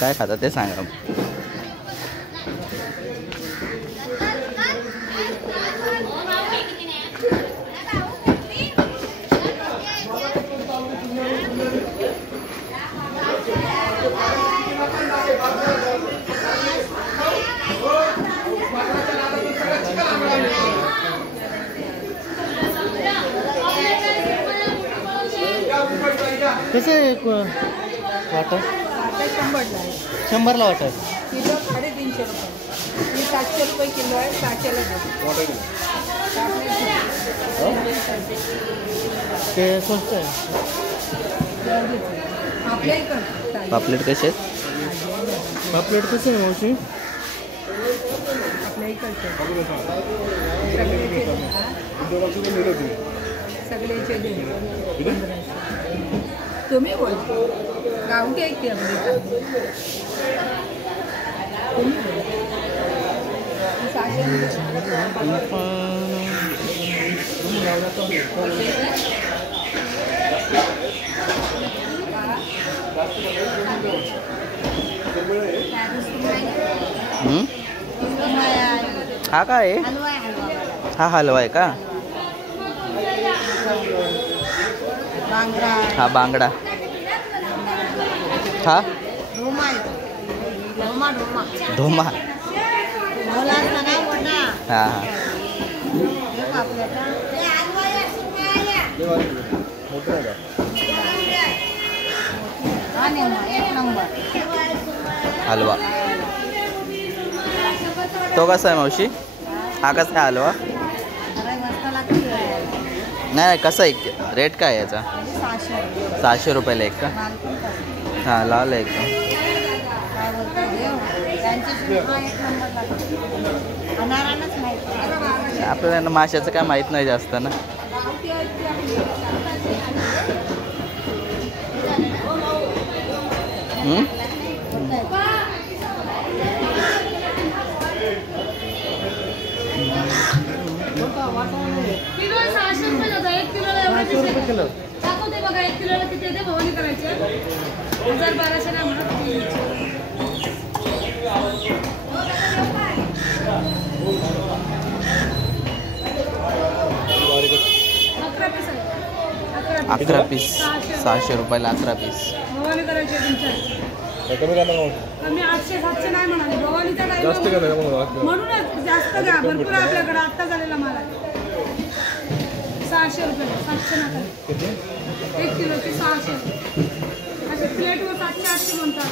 काय खाता ते सांगा. कसं आहे वाटा? 100ला वाटा किलो 350 रुपये. ही 700 रुपये किलो आहे. 600ला ते स्वस्त आहे. पापलेट कसे आहेत? पापलेट कसे आहे मावशी? सगळ्याचे तुम्ही बोल गावठी ऐकते आपली हा काय आहे? हा हलवा आहे का? हा बांगडा. हा ढोमा. हा हलवा तो कसा आहे मावशी? हा कसा आहे हलवा? नाही कसा आहे? रेट काय आहे याचा? 600 रुपयाला एक का? हां लावला एकदम. आपल्याला माशाचं काय माहीत नाही जास्त ना. किलो 600 रुपये जातं. 1 किलोला एवढं किलो दाखवते बघा. 1 किलोला किती येते भवानी करायचे 1200 नाही म्हणत. 11 पीस 600 रुपयाला 11 पीस. भवानी करायचे तुमच्या कमी 800-700 नाही म्हणाले. भवानीचा काय म्हणूनच जास्त घ्या. भरपूर आपल्याकडे आत्ता झालेला माल आहे. 600 रुपये 700 नका. 1 किलोची 600. असे प्लेटवर 700-800 म्हणतात.